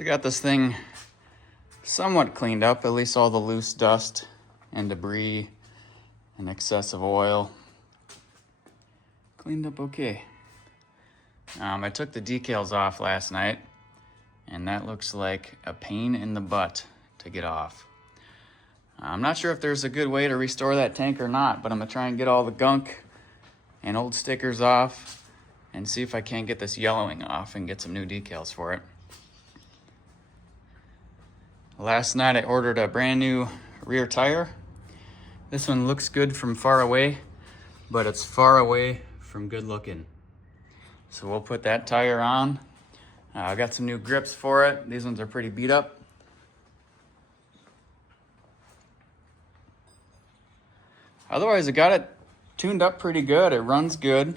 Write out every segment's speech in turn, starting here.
So I got this thing somewhat cleaned up, at least all the loose dust and debris and excessive oil. Cleaned up okay. I took the decals off last night, and that looks like a pain in the butt to get off. I'm not sure if there's a good way to restore that tank or not, but I'm gonna try and get all the gunk and old stickers off and see if I can't get this yellowing off and get some new decals for it. Last night I ordered a brand new rear tire. This one looks good from far away, but it's far away from good looking. So we'll put that tire on. I got some new grips for it. These ones are pretty beat up. Otherwise, I got it tuned up pretty good. It runs good.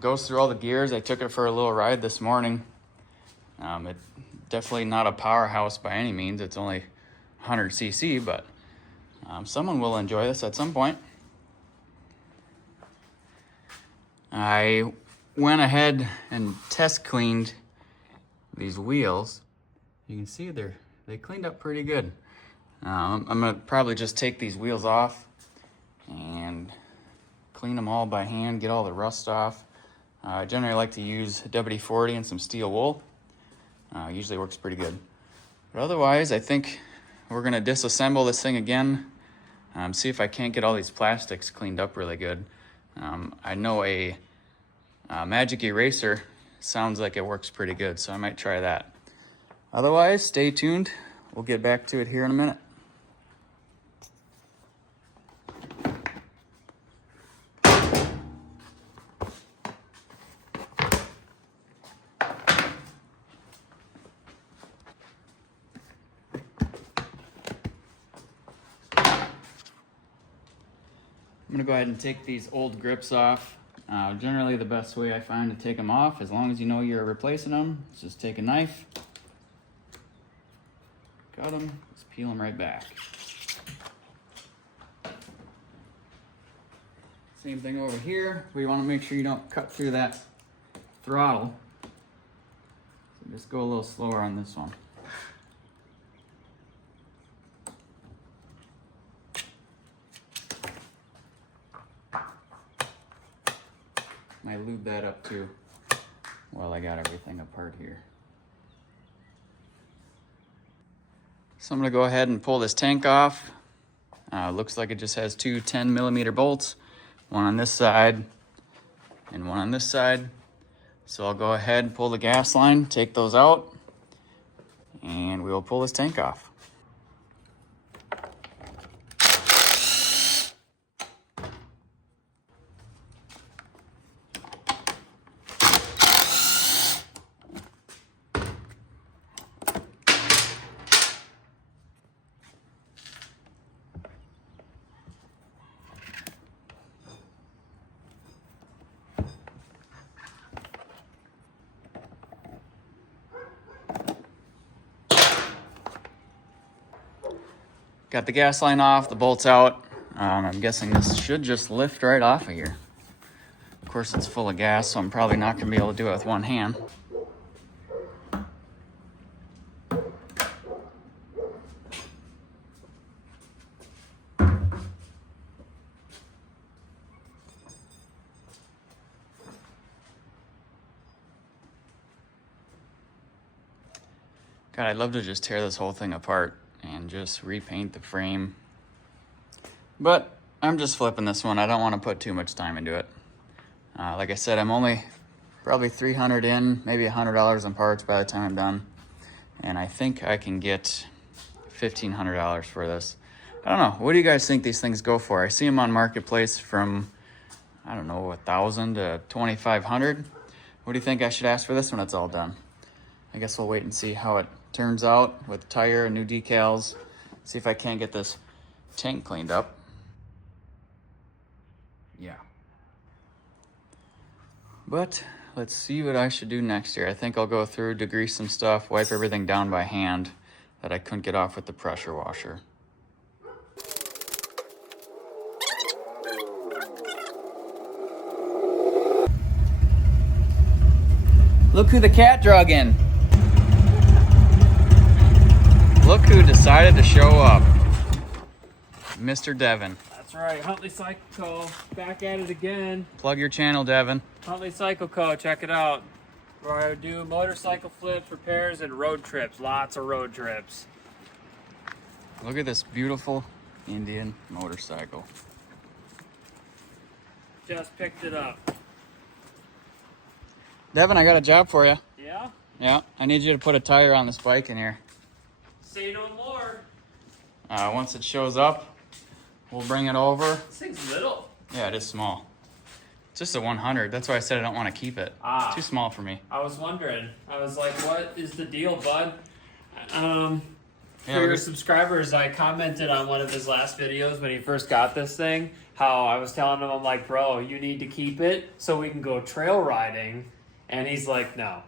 Goes through all the gears. I took it for a little ride this morning. It's definitely not a powerhouse by any means. It's only 100 cc, but someone will enjoy this at some point. I went ahead and test cleaned these wheels. You can see they cleaned up pretty good. I'm gonna probably just take these wheels off and clean them all by hand, get all the rust off. I generally like to use WD-40 and some steel wool. Usually works pretty good. But otherwise, I think we're gonna disassemble this thing again, see if I can't get all these plastics cleaned up really good. I know a magic eraser sounds like it works pretty good, so I might try that. Otherwise, stay tuned. We'll get back to it here in a minute. I'm gonna go ahead and take these old grips off. Generally the best way I find to take them off, as long as you know you're replacing them, is just take a knife, cut them, just peel them right back. Same thing over here. We want to make sure you don't cut through that throttle. So just go a little slower on this one. I lube that up too while I got everything apart here. So I'm gonna go ahead and pull this tank off. Looks like it just has two 10mm bolts, one on this side and one on this side. So I'll go ahead and pull the gas line, take those out, and we will pull this tank off. Got the gas line off, the bolts out. I'm guessing this should just lift right off of here. Of course, it's full of gas, so I'm probably not gonna be able to do it with one hand. God, I'd love to just tear this whole thing apart and just repaint the frame. But I'm just flipping this one. I don't want to put too much time into it. Like I said, I'm only probably $300 in, maybe $100 in parts by the time I'm done. And I think I can get $1,500 for this. I don't know. What do you guys think these things go for? I see them on Marketplace from, I don't know, $1,000 to $2,500. What do you think I should ask for this when it's all done? I guess we'll wait and see how it turns out with the tire and new decals. See if I can't get this tank cleaned up. Yeah. But let's see what I should do next here. I think I'll go through, degrease some stuff, wipe everything down by hand that I couldn't get off with the pressure washer. Look who the cat drug in. look who decided to show up. Mr. Devin. That's right, Huntley Cycle Co. Back at it again. Plug your channel, Devin. Huntley Cycle Co. Check it out. Where I do motorcycle flips, repairs, and road trips. Lots of road trips. Look at this beautiful Indian motorcycle. Just picked it up. Devin, I got a job for you. Yeah? Yeah, I need you to put a tire on this bike in here. Say no more. Once it shows up, we'll bring it over. This thing's little. Yeah, it is small. It's just a 100. That's why I said I don't want to keep it. It's too small for me. I was wondering. I was like, what is the deal, bud? Yeah, For your subscribers, I commented on one of his last videos when he first got this thing, how I was telling him, I'm like, bro, you need to keep it so we can go trail riding. And he's like, no.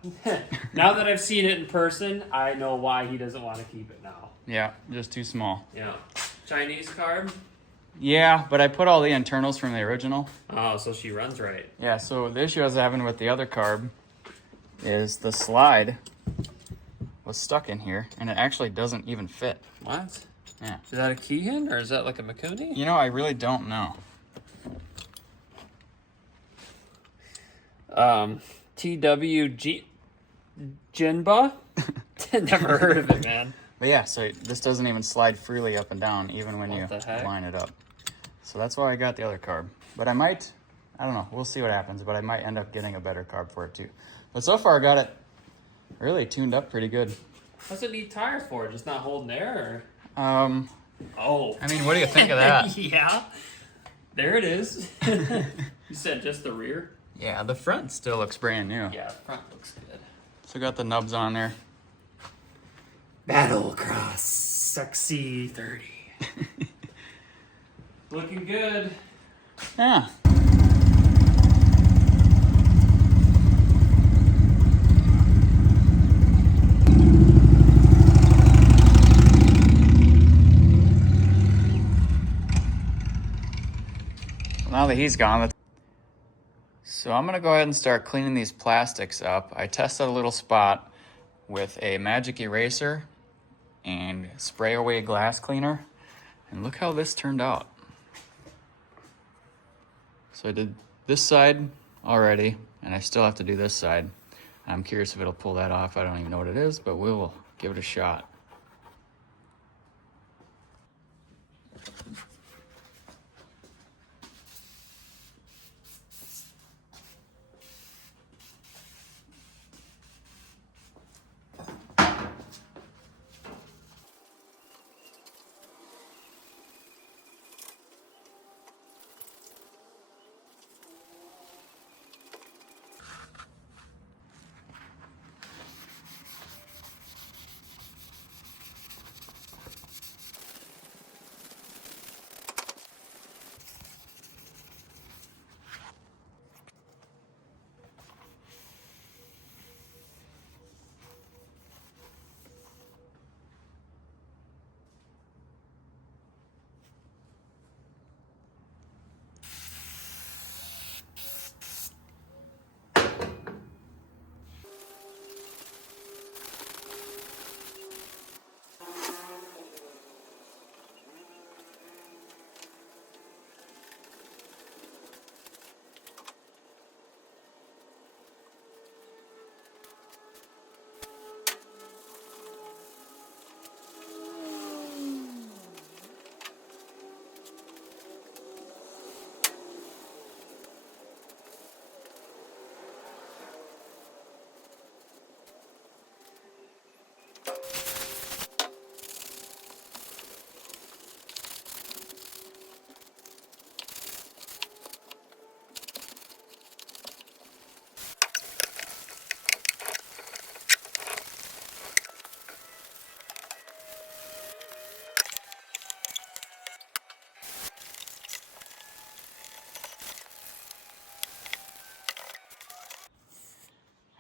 Now that I've seen it in person, I know why he doesn't want to keep it now. Yeah, just too small. Yeah. Chinese carb? Yeah, but I put all the internals from the original. Oh, so she runs right. Yeah, so the issue I was having with the other carb is the slide was stuck in here, and it actually doesn't even fit. What? Yeah. Is that a Keehan, or is that like a Mikuni? You know, I really don't know. TWG Jinba? Never heard of it, man. But yeah, so this doesn't even slide freely up and down, even when you What the heck? line it up. So that's why I got the other carb. But I might, I don't know, we'll see what happens, but I might end up getting a better carb for it too. But so far I got it really tuned up pretty good. What's it need tires for? Just not holding air? Or? Oh. I mean, what do you think of that? Yeah. There it is. You said just the rear? Yeah, the front still looks brand new. Yeah, the front looks good. So got the nubs on there. Battlecross Sexy 30. Looking good. Yeah. Now that he's gone, so I'm gonna go ahead and start cleaning these plastics up. I tested a little spot with a magic eraser and spray away glass cleaner, and look how this turned out. So I did this side already, and I still have to do this side. I'm curious if it'll pull that off. I don't even know what it is, but we'll give it a shot.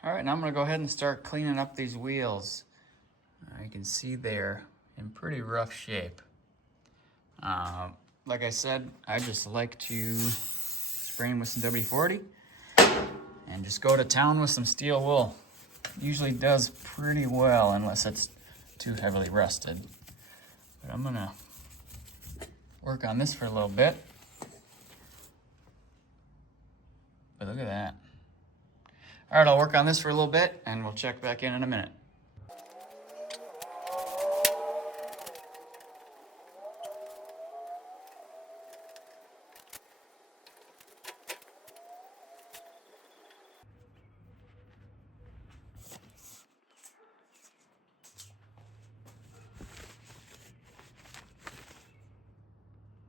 All right, now I'm gonna go ahead and start cleaning up these wheels. You can see they're in pretty rough shape. Like I said, I just like to spray them with some WD-40 and just go to town with some steel wool. Usually does pretty well unless it's too heavily rusted. But I'm gonna work on this for a little bit. But look at that. All right, I'll work on this for a little bit and we'll check back in a minute.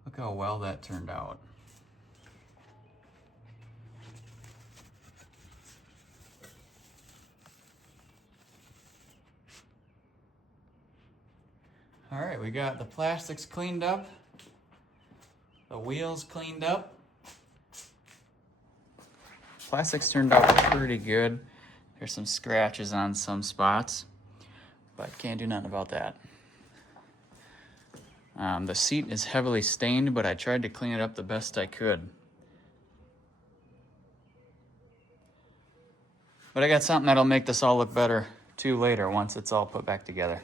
Look how well that turned out. All right, we got the plastics cleaned up, the wheels cleaned up. Plastics turned out pretty good. There's some scratches on some spots, but can't do nothing about that. The seat is heavily stained, but I tried to clean it up the best I could. But I got something that'll make this all look better too later once it's all put back together.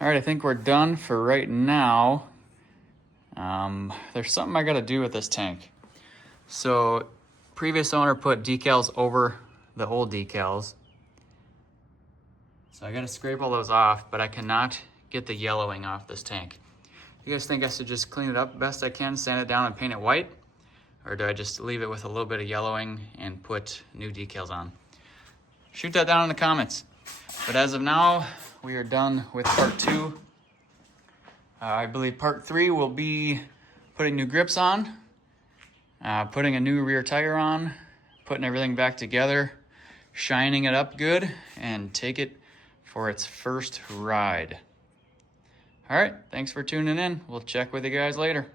All right, I think we're done for right now. There's something I gotta do with this tank. So, previous owner put decals over the old decals. So I gotta scrape all those off, but I cannot get the yellowing off this tank. You guys think I should just clean it up best I can, sand it down and paint it white? Or do I just leave it with a little bit of yellowing and put new decals on? Shoot that down in the comments. But as of now, we are done with part 2. I believe part 3 will be putting new grips on, putting a new rear tire on, putting everything back together, shining it up good, and take it for its first ride. All right, thanks for tuning in. We'll check with you guys later.